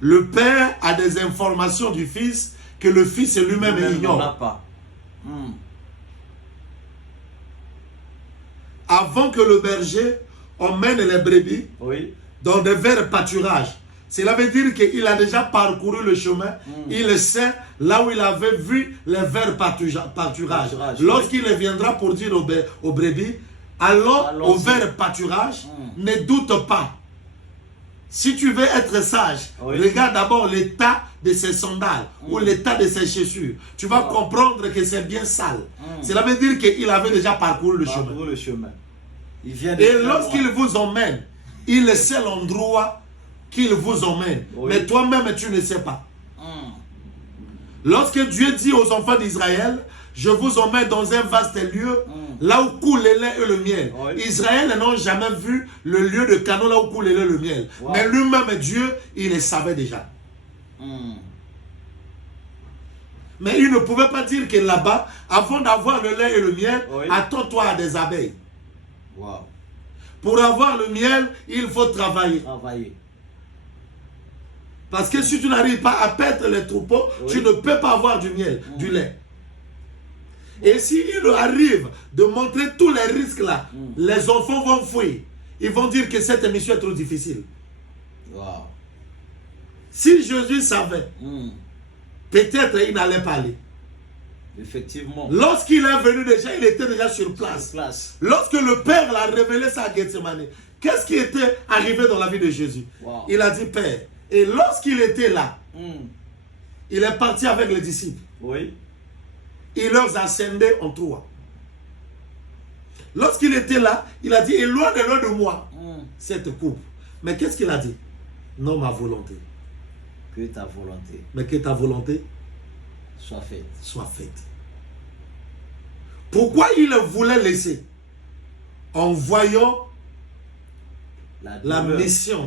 Le père a des informations du fils que le fils lui-même ignore. Pas. Avant que le berger emmène les brebis dans des verts pâturages, cela veut dire qu'il a déjà parcouru le chemin. Il sait là où il avait vu les verts pâturages. Lorsqu'il viendra pour dire aux brebis, allons au vert pâturage, ne doute pas. Si tu veux être sage, regarde d'abord l'état de ses sandales ou l'état de ses chaussures. Tu vas comprendre que c'est bien sale. Cela veut dire qu'il avait déjà parcouru le chemin. Et lorsqu'il vous emmène, il sait l'endroit qu'il vous emmène. Mais toi-même, tu ne sais pas. Lorsque Dieu dit aux enfants d'Israël, je vous emmène dans un vaste lieu, là où coule le lait et le miel. Israël n'a jamais vu le lieu de Canaan, là où coule le lait et le miel. Mais lui-même, Dieu, il le savait déjà. Mais il ne pouvait pas dire que là-bas, avant d'avoir le lait et le miel, attends-toi à des abeilles. Pour avoir le miel, il faut travailler. Parce que si tu n'arrives pas à paître les troupeaux, tu ne peux pas avoir du miel, du lait. Et s'il arrive de montrer tous les risques là, les enfants vont fuir. Ils vont dire que cette émission est trop difficile. Si Jésus savait, peut-être il n'allait pas aller. Effectivement. Lorsqu'il est venu déjà, il était déjà sur place. Lorsque le Père l'a révélé ça à Gethsemane, qu'est-ce qui était arrivé dans la vie de Jésus? Il a dit Père. Et lorsqu'il était là, il est parti avec les disciples. Il leur a scindé en trois. Lorsqu'il était là, il a dit éloigne-le de moi, cette coupe. Mais qu'est-ce qu'il a dit? Non, ma volonté. Que ta volonté. Mais que ta volonté soit faite. Soit faite. Pourquoi il voulait laisser? En voyant la mission